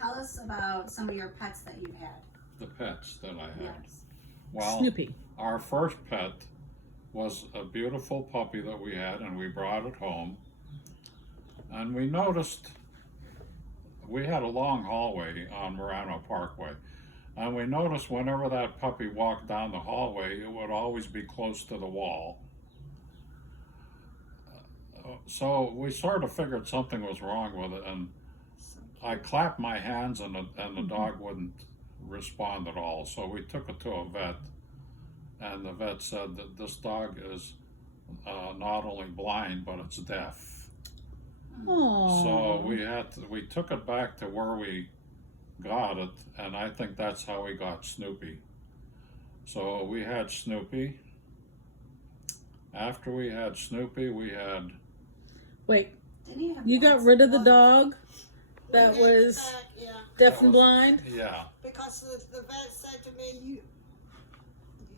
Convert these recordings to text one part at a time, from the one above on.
Tell us about some of your pets that you've had. The pets that I had. Yes. Well, Snoopy. our first pet was a beautiful puppy that we had, and we brought it home. And we noticed we had a long hallway on Murano Parkway. And we noticed whenever that puppy walked down the hallway, it would always be close to the wall. So we sort of figured something was wrong with it, and I clapped my hands, and the dog wouldn't respond at all. So we took it to a vet, and the vet said that this dog is not only blind, but it's deaf. Oh. So we took it back to where we got it, and I think that's how we got Snoopy. So we had Snoopy. After we had Snoopy, we had... Wait, Didn't you have you got lots? rid of the dog We that gave it was back, yeah, deaf and blind? Yeah. because the vet said to me,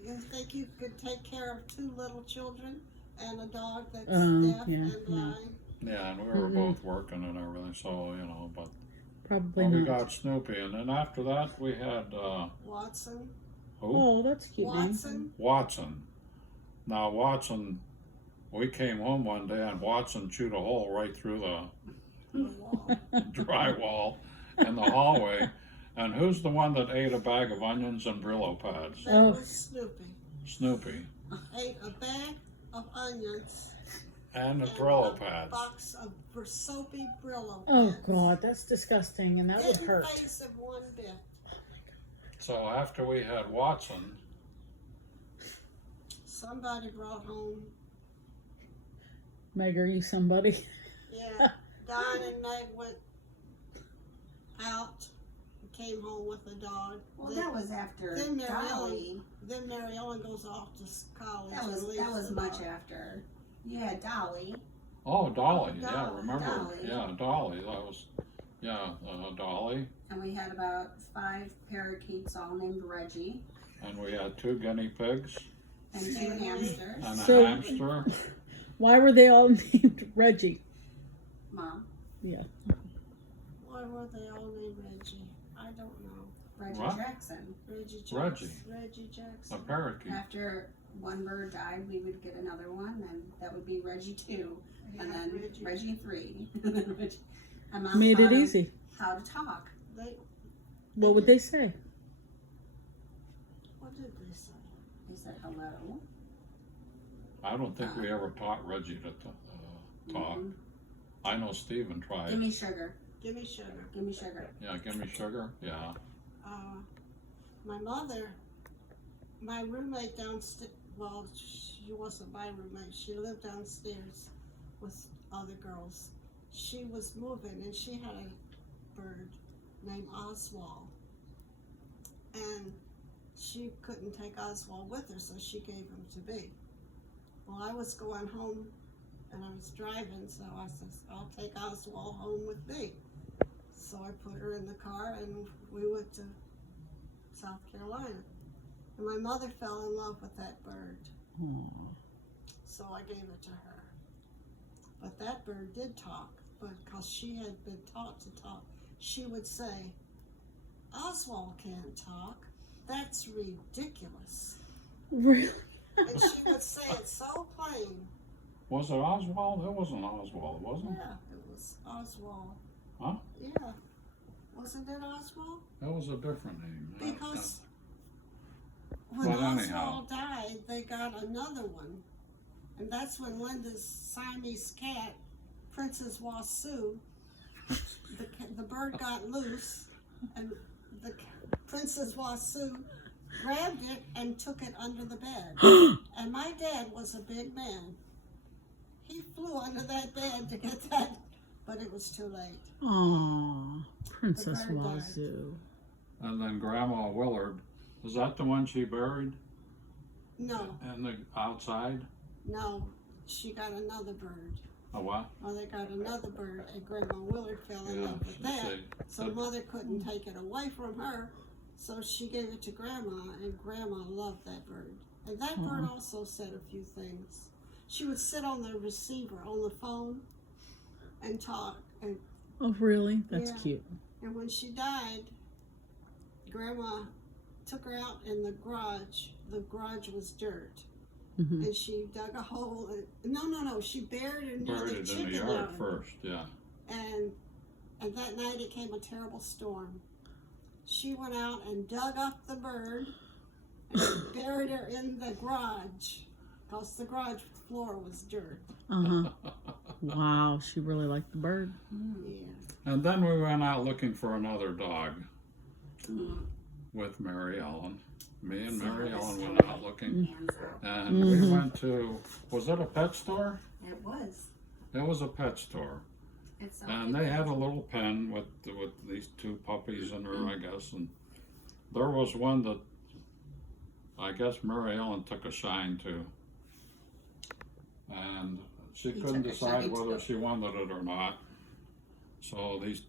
you think you could take care of 2 little children and a dog that's deaf yeah, and blind? Yeah, and we were both working and everything, so, you know, but Probably we not. got Snoopy, and then after that we had, Watson. who? Oh, that's a cute name. Watson. Watson. Now, Watson, we came home one day and Watson chewed a hole right through the Wall. drywall in the hallway. And who's the one that ate a bag of onions and Brillo pads? That Oh. was Snoopy. Snoopy. Ate a bag of onions And the and Brillo a pads. box of soapy Brillo Oh pads. God, that's disgusting, and that would Didn't hurt. face him one bit. So after we had Watson, Somebody brought home, Meg, are you somebody? yeah, Don and Meg went out and came home with a dog. Well, that was after then Mary Dolly. Then Mary Ellen goes off to college. That and was leaves the much dog. after. You had Dolly. oh, Dolly, yeah, Dolly, remember? Dolly. Yeah, Dolly, that was, yeah, Dolly. And we had about 5 parakeets, all named Reggie, And we had 2 guinea pigs and 2 hamsters. and a So- hamster. Why were they all named Reggie? Mom, Yeah. Why were they all named Reggie? I don't know. Reggie What? Jackson. Reggie Jackson. Reggie. Reggie A Jackson. parakeet. After one bird died, we would get another one, and that would be Reggie 2, and Yeah, then Reggie. Reggie 3, and then Reggie. And Mom Made taught it him easy. how to talk. They, What would they say? what did they say? They said hello. I don't think we ever taught Reggie to talk. Mhm. I know Stephen tried. Give me sugar. Give me sugar. Give me sugar. Yeah, give me sugar. Yeah. My mother, my roommate downstairs, well, she wasn't my roommate. She lived downstairs with other girls. She was moving and she had a bird named Oswald. And she couldn't take Oswald with her, so she gave him to me. Well, I was going home and I was driving, so I said, I'll take Oswald home with me. So I put her in the car and we went to South Carolina. And my mother fell in love with that bird, Aw. so I gave it to her. But that bird did talk, but because she had been taught to talk, she would say, Oswald can't talk. That's ridiculous. Really? And she would say it so plain. Was it Oswald? It wasn't Oswald, was it? Yeah, it was Oswald. Huh? Yeah. Wasn't it Oswald? That was a different name. Because when But anyhow. Oswald died, they got another one. And that's when Linda's Siamese cat, Princess Wasu, the bird got loose, and the Princess Wasu grabbed it and took it under the bed. And my dad was a big man. He flew under that bed to get that, but it was too late. Aw, Princess The bird died. Wazoo. And then Grandma Willard, is that the one she buried No, in the outside? no, she got another bird. A what? Well, they got another bird, and Grandma Willard fell in love with that. see, So Mother couldn't take it away from her, so she gave it to Grandma, and Grandma loved that bird. And that bird also said a few things. She would sit on the receiver on the phone and talk, and Oh, really? That's Yeah. cute. And when she died, Grandma took her out in the garage. The garage was dirt. Mhm. And she dug a hole. No. She buried her near Buried the it chicken in the yard yard. first, yeah. And that night it came a terrible storm. She went out and dug up the bird and buried her in the garage because the garage floor was dirt. Uh-huh. Wow, she really liked the bird. Yeah. And then we went out looking for another dog Mm. with Mary Ellen. Me and See Mary how this Ellen went story out looking. pans out. And we went to, was it a pet store? It was. It was a pet store. It's And they had a little pen with these two puppies in her, I guess. And there was one that I guess Mary Ellen took a shine to. And she He couldn't took a decide shine whether to. she wanted it or not. So these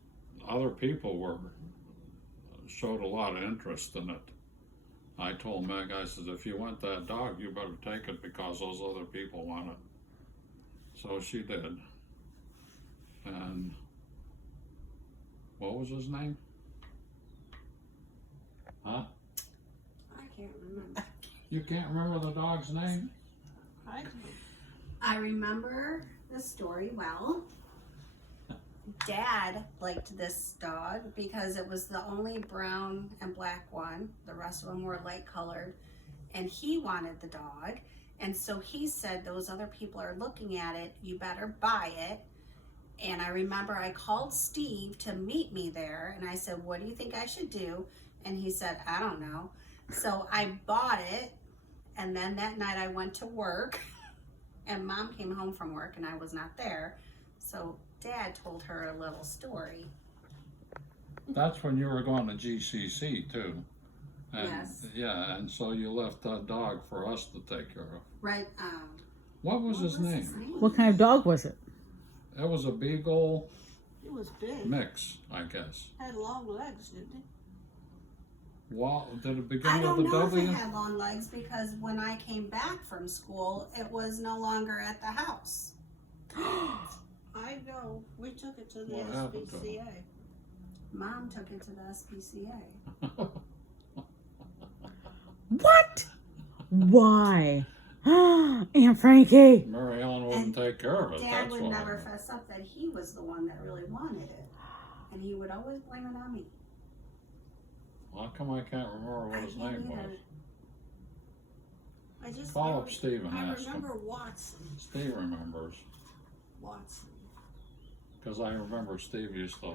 other people showed a lot of interest in it. I told Meg, I said, if you want that dog, you better take it because those other people want it. So she did. And what was his name? Huh? I can't remember. You can't remember the dog's name? I remember the story well. Dad liked this dog because it was the only brown and black one. The rest of them were light colored. And he wanted the dog. And so he said, those other people are looking at it. You better buy it. And I remember I called Steve to meet me there. And I said, what do you think I should do? And he said, I don't know. So I bought it. And then that night I went to work. And Mom came home from work and I was not there. So Dad told her a little story. That's when you were going to GCC too. And, Yes. Yeah, and so you left that dog for us to take care of. Right, What was his name? What kind of dog was it? It was a beagle It was big. mix, I guess. Had long legs, didn't it? Did it begin I with don't a know if it W? had long legs because when I came back from school, it was no longer at the house. I know. We took it to the What happened to SPCA. Mom took it to the SPCA. What? Why? Aunt Frankie. Mary Ellen wouldn't And take care of it. Dad That's would why. never fess up that he was the one that really wanted it. And he would always blame it on me. How come I can't remember what I his can't name either. was? I just Call up Steve and I ask him. remember Watson. Steve remembers. Watson. Because I remember Steve used to